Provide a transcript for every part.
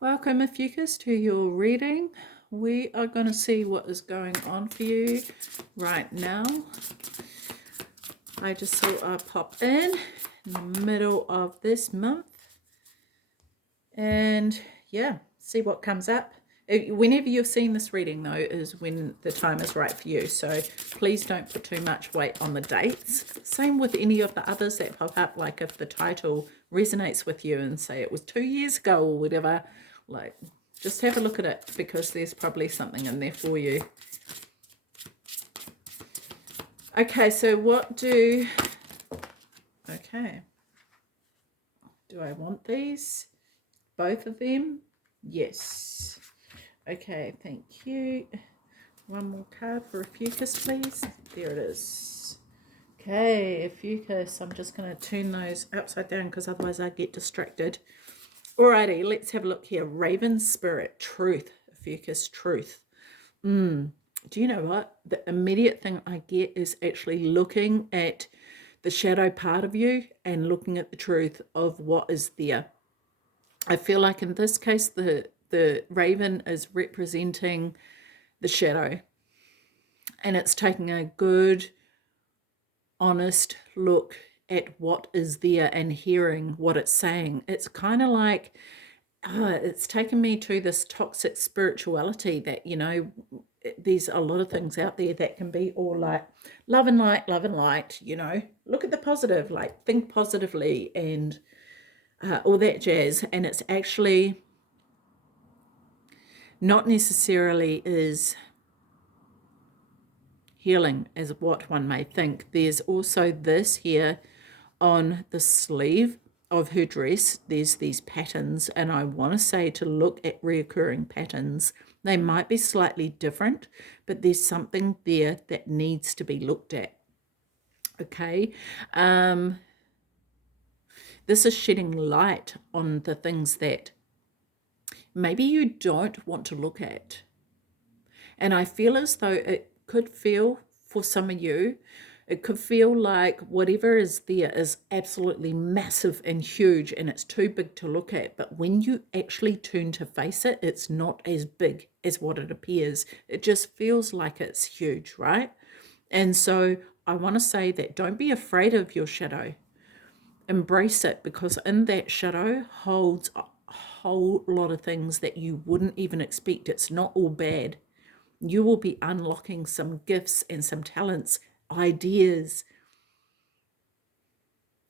Welcome, OPHIUCHUS, to your reading. We are going to see what is going on for you right now. I just thought I'd pop in the middle of this month and, yeah, see what comes up. Whenever you've seen this reading, though, is when the time is right for you. So please don't put too much weight on the dates. Same with any of the others that pop up, like if the title resonates with you and say it was 2 years ago or whatever, like just have a look at it because there's probably something in there for you. Okay, so okay. Do I want these? Both of them? Yes. Okay, thank you. One more card for OPHIUCHUS, please. There it is. Okay, OPHIUCHUS. I'm just going to turn those upside down because otherwise I get distracted. Alrighty, let's have a look here. Raven Spirit, Truth. OPHIUCHUS, Truth. Do you know what? The immediate thing I get is actually looking at the shadow part of you and looking at the truth of what is there. I feel like in this case, the raven is representing the shadow. And it's taking a good, honest look at what is there and hearing what it's saying. It's kind of like, it's taken me to this toxic spirituality that, you know, there's a lot of things out there that can be all like love and light, you know, look at the positive, like think positively and all that jazz. And it's actually not necessarily is healing as what one may think. There's also this here on the sleeve of her dress. There's these patterns, and I want to say to look at reoccurring patterns. They might be slightly different, but there's something there that needs to be looked at. Okay. This is shedding light on the things that maybe you don't want to look at. And I feel as though it could feel for some of you, it could feel like whatever is there is absolutely massive and huge and it's too big to look at. But when you actually turn to face it, it's not as big as what it appears. It just feels like it's huge, right? And so I want to say that don't be afraid of your shadow. Embrace it, because in that shadow holds a whole lot of things that you wouldn't even expect. It's not all bad. You will be unlocking some gifts and some talents, ideas,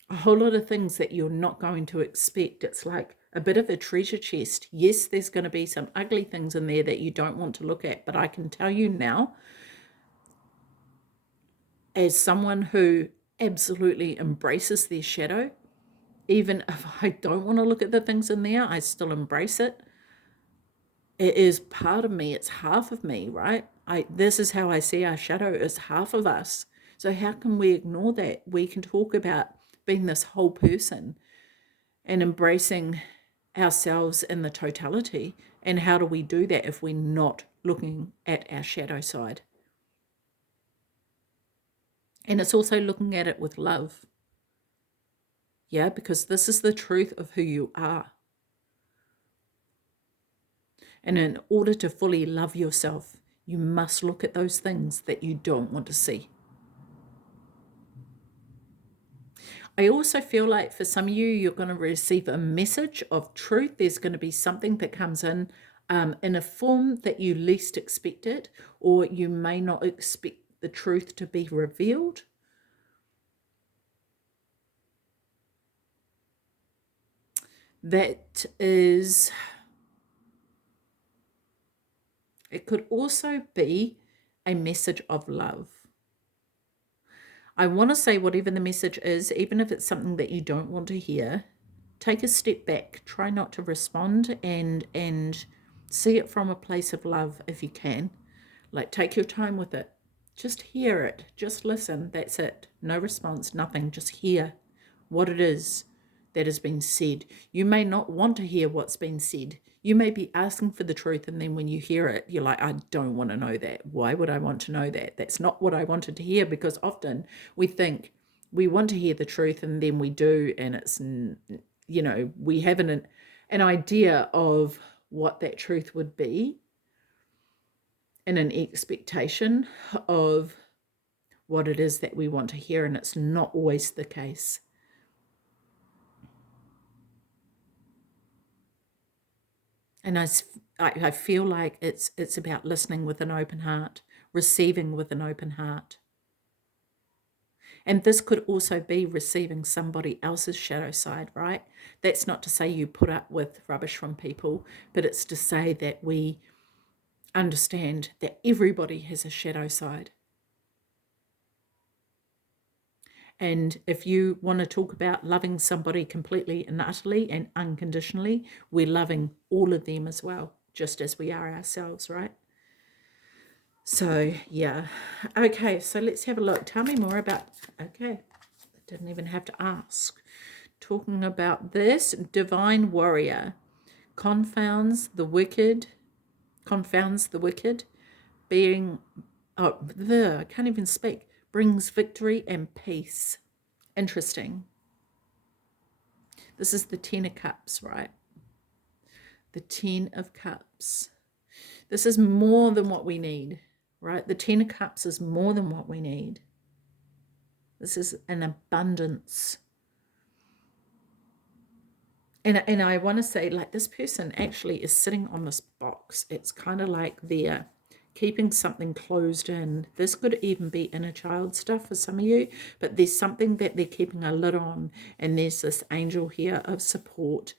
a whole lot of things that you're not going to expect. It's like a bit of a treasure chest. Yes, there's going to be some ugly things in there that you don't want to look at, but I can tell you now, as someone who absolutely embraces their shadow, even if I don't want to look at the things in there, I still embrace it. It is part of me. It's half of me, right? This is how I see our shadow as half of us. So how can we ignore that? We can talk about being this whole person and embracing ourselves in the totality. And how do we do that if we're not looking at our shadow side? And it's also looking at it with love. Yeah, because this is the truth of who you are. And in order to fully love yourself, you must look at those things that you don't want to see. I also feel like for some of you, you're going to receive a message of truth. There's going to be something that comes in a form that you least expect it, or you may not expect the truth to be revealed. That is... It could also be a message of love. I want to say whatever the message is, even if it's something that you don't want to hear, take a step back. Try not to respond and see it from a place of love if you can. Like, take your time with it. Just hear it. Just listen. That's it. No response, nothing. Just hear what it is that has been said. You may not want to hear what's been said. You may be asking for the truth, and then when you hear it, you're like, I don't want to know that. Why would I want to know that? That's not what I wanted to hear, because often we think we want to hear the truth, and then we do, and it's, you know, we have an idea of what that truth would be in an expectation of what it is that we want to hear, and it's not always the case. And I feel like it's about listening with an open heart, receiving with an open heart. And this could also be receiving somebody else's shadow side, right? That's not to say you put up with rubbish from people, but it's to say that we understand that everybody has a shadow side. And if you want to talk about loving somebody completely and utterly and unconditionally, we're loving all of them as well, just as we are ourselves, right? So, yeah. Okay, so let's have a look. Tell me more about, okay, I didn't even have to ask. Talking about this, divine warrior confounds the wicked, being, I can't even speak, brings victory and peace. Interesting. This is the 10 of Cups, right? The 10 of Cups. This is more than what we need, right? The 10 of Cups is more than what we need. This is an abundance. And I want to say, like, this person actually is sitting on this box. It's kind of like they're keeping something closed in. This could even be inner child stuff for some of you, but there's something that they're keeping a lid on, and there's this angel here of support,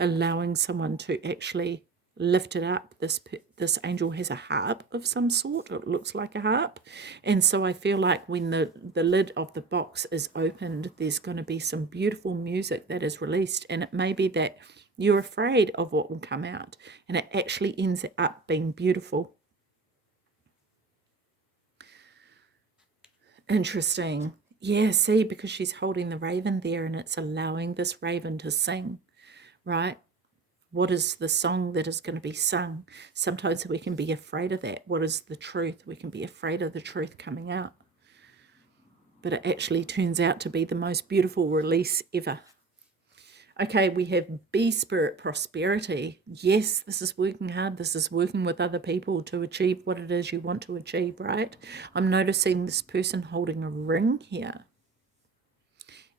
allowing someone to actually lift it up. This angel has a harp of some sort, or it looks like a harp, and so I feel like when the lid of the box is opened, there's going to be some beautiful music that is released, and it may be that you're afraid of what will come out, and it actually ends up being beautiful. Interesting. Yeah, see, because she's holding the raven there, and it's allowing this raven to sing, right? What is the song that is going to be sung? Sometimes we can be afraid of that. What is the truth? We can be afraid of the truth coming out. But it actually turns out to be the most beautiful release ever. Okay, we have bee spirit prosperity. Yes, this is working hard. This is working with other people to achieve what it is you want to achieve, right? I'm noticing this person holding a ring here.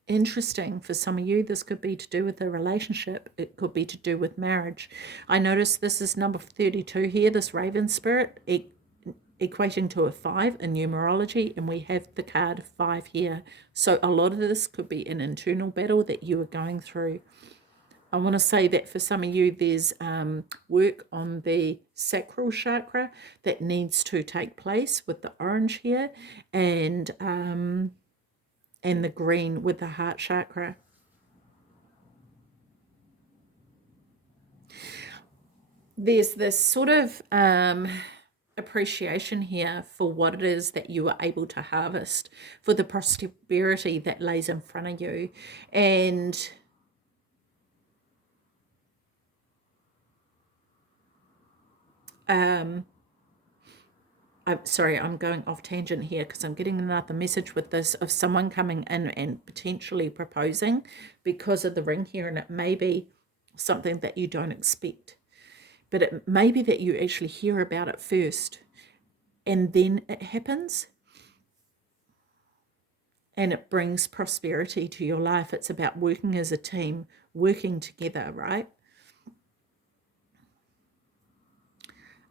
Interesting. For some of you, this could be to do with a relationship. It could be to do with marriage. I notice this is number 32 here, this raven spirit, equating to a 5 in numerology, and we have the card 5 here. So a lot of this could be an internal battle that you are going through. I want to say that for some of you, there's work on the sacral chakra that needs to take place with the orange here, and the green with the heart chakra. There's this sort of appreciation here for what it is that you are able to harvest, for the prosperity that lays in front of you. And I'm sorry, I'm going off tangent here because I'm getting another message with this of someone coming in and potentially proposing because of the ring here, and it may be something that you don't expect, but it may be that you actually hear about it first and then it happens and it brings prosperity to your life. It's about working as a team, working together, right?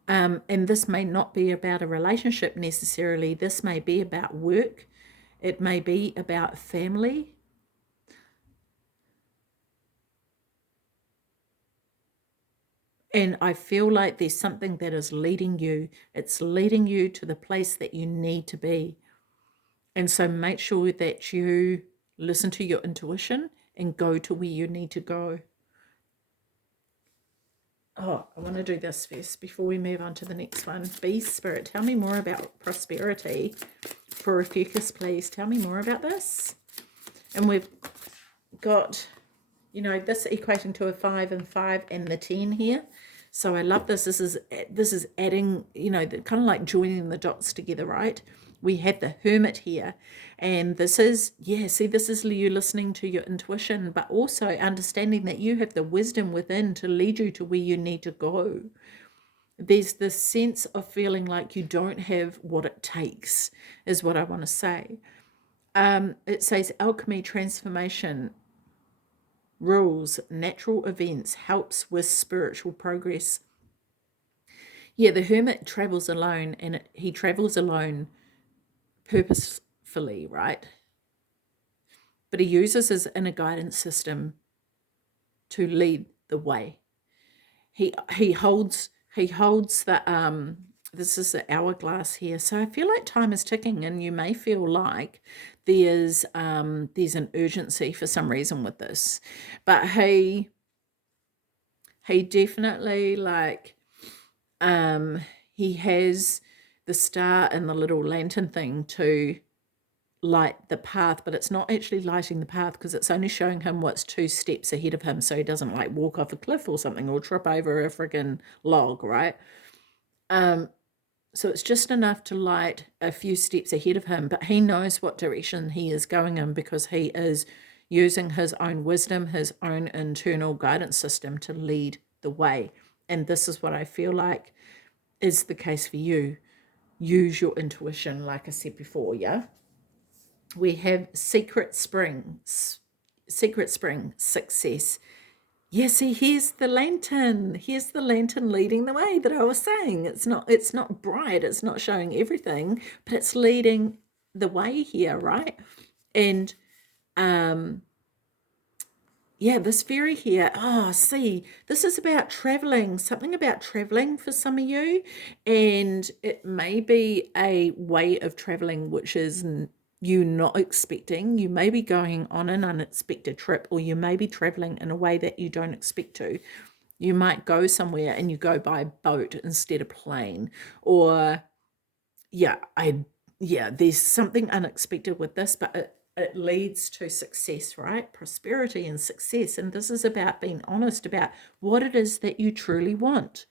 And this may not be about a relationship necessarily. This may be about work. It may be about family. And I feel like there's something that is leading you. It's leading you to the place that you need to be. And so make sure that you listen to your intuition and go to where you need to go. Oh, I want to do this first before we move on to the next one. Bee spirit, tell me more about prosperity for OPHIUCHUS, please. Tell me more about this. And we've got, you know, this equating to a 5 and 5 and the 10 here. So I love this. This is adding, you know, kind of like joining the dots together, right? we have the Hermit here. And this is, yeah, see, this is you listening to your intuition, but also understanding that you have the wisdom within to lead you to where you need to go. There's this sense of feeling like you don't have what it takes, is what I want to say. It says alchemy, transformation, rules, natural events, helps with spiritual progress. Yeah, the Hermit travels alone, and he travels alone purposefully, right? But he uses his inner guidance system to lead the way. He holds the this is the hourglass here. So I feel like time is ticking, and you may feel like there's an urgency for some reason with this. But he definitely, like, he has the star and the little lantern thing to light the path, but it's not actually lighting the path because it's only showing him what's 2 steps ahead of him, so he doesn't like walk off a cliff or something or trip over a friggin' log, right? So it's just enough to light a few steps ahead of him, but he knows what direction he is going in because he is using his own wisdom, his own internal guidance system to lead the way. And this is what I feel like is the case for you. Use your intuition, like I said before, yeah? We have secret spring, success. Yeah, see, here's the lantern. Here's the lantern leading the way that I was saying. It's not bright, it's not showing everything, but it's leading the way here, right? And yeah, this fairy here, see, this is about traveling, something about traveling for some of you, and it may be a way of traveling which is you not expecting. You may be going on an unexpected trip, or you may be traveling in a way that you don't expect to. You might go somewhere and you go by boat instead of plane, or there's something unexpected with this, but it leads to success, right? Prosperity and success. And this is about being honest about what it is that you truly want,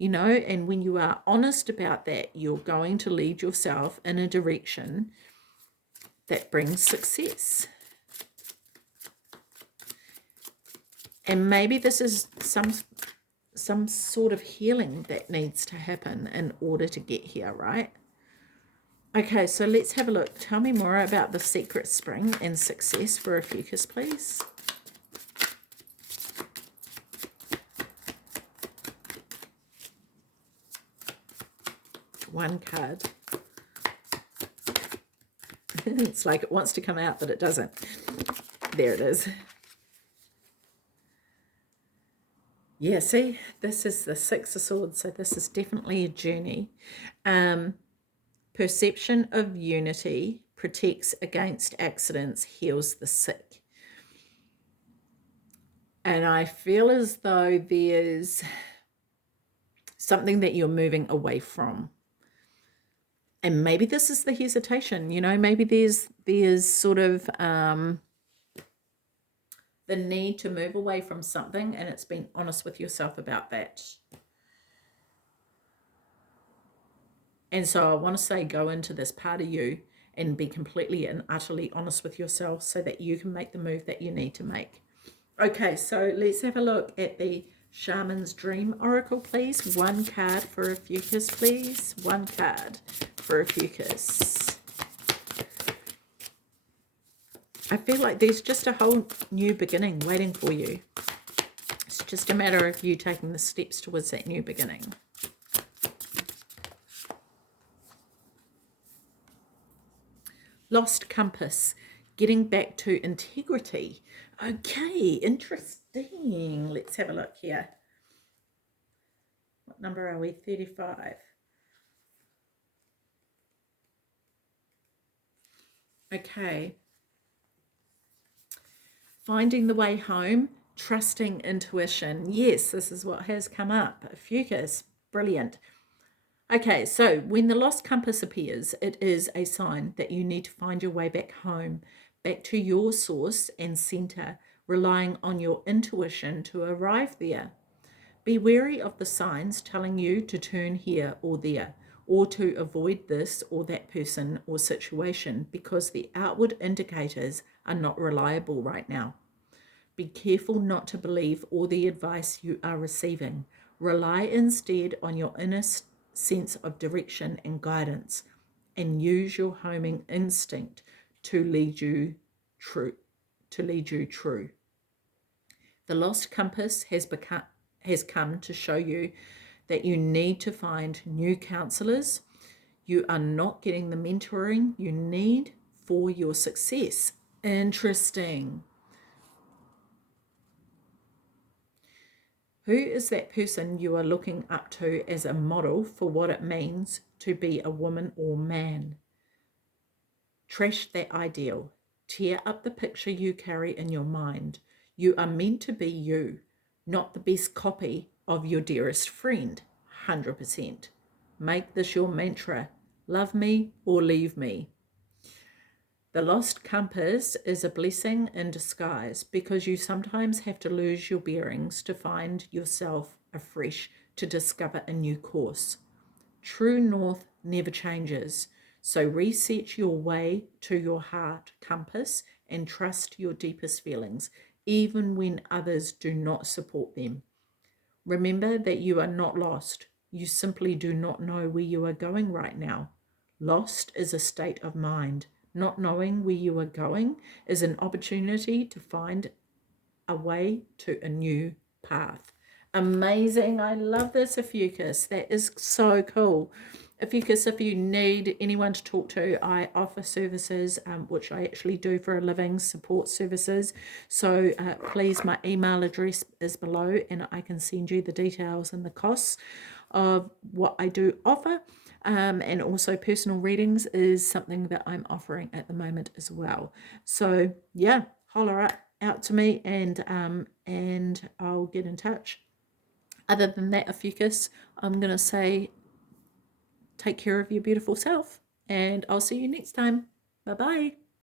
and when you are honest about that, you're going to lead yourself in a direction that brings success. And maybe this is some sort of healing that needs to happen in order to get here, right? Okay, so let's have a look. Tell me more about the secret spring and success for OPHIUCHUS, please. One card. It's like it wants to come out, but it doesn't. There it is. Yeah, see, this is the Six of Swords, so this is definitely a journey. Perception of unity protects against accidents, heals the sick. And I feel as though there's something that you're moving away from. And maybe this is the hesitation, maybe there's sort of the need to move away from something, and it's being honest with yourself about that. And so I want to say, go into this part of you and be completely and utterly honest with yourself so that you can make the move that you need to make. Okay, so let's have a look at the Shaman's Dream Oracle, please. One card for OPHIUCHUS, please. One card for OPHIUCHUS. I feel like there's just a whole new beginning waiting for you. It's just a matter of you taking the steps towards that new beginning. Lost compass, getting back to integrity. Okay, interesting. Let's have a look here. What number are we? 35. Okay. Finding the way home, trusting intuition. Yes, this is what has come up. OPHIUCHUS, brilliant. Okay, so when the lost compass appears, it is a sign that you need to find your way back home, back to your source and center, relying on your intuition to arrive there. Be wary of the signs telling you to turn here or there, or to avoid this or that person or situation because the outward indicators are not reliable right now. Be careful not to believe all the advice you are receiving. Rely instead on your inner sense of direction and guidance, and use your homing instinct to lead you true. The lost compass has come to show you that you need to find new counselors. You are not getting the mentoring you need for your success. Interesting. Who is that person you are looking up to as a model for what it means to be a woman or man? Trash that ideal. Tear up the picture you carry in your mind. You are meant to be you, not the best copy of your dearest friend. 100%. Make this your mantra. Love me or leave me. The lost compass is a blessing in disguise because you sometimes have to lose your bearings to find yourself afresh, to discover a new course. True north never changes, so reset your way to your heart compass and trust your deepest feelings, even when others do not support them. Remember that you are not lost. You simply do not know where you are going right now. Lost is a state of mind. Not knowing where you are going is an opportunity to find a way to a new path. Amazing. I love this, Ophiuchus. That is so cool. Ophiuchus, if you need anyone to talk to, I offer services, which I actually do for a living, support services. So please, my email address is below and I can send you the details and the costs of what I do offer. And also personal readings is something that I'm offering at the moment as well. So yeah, holler out to me and I'll get in touch. Other than that, Ophiuchus, I'm going to say take care of your beautiful self and I'll see you next time. Bye-bye.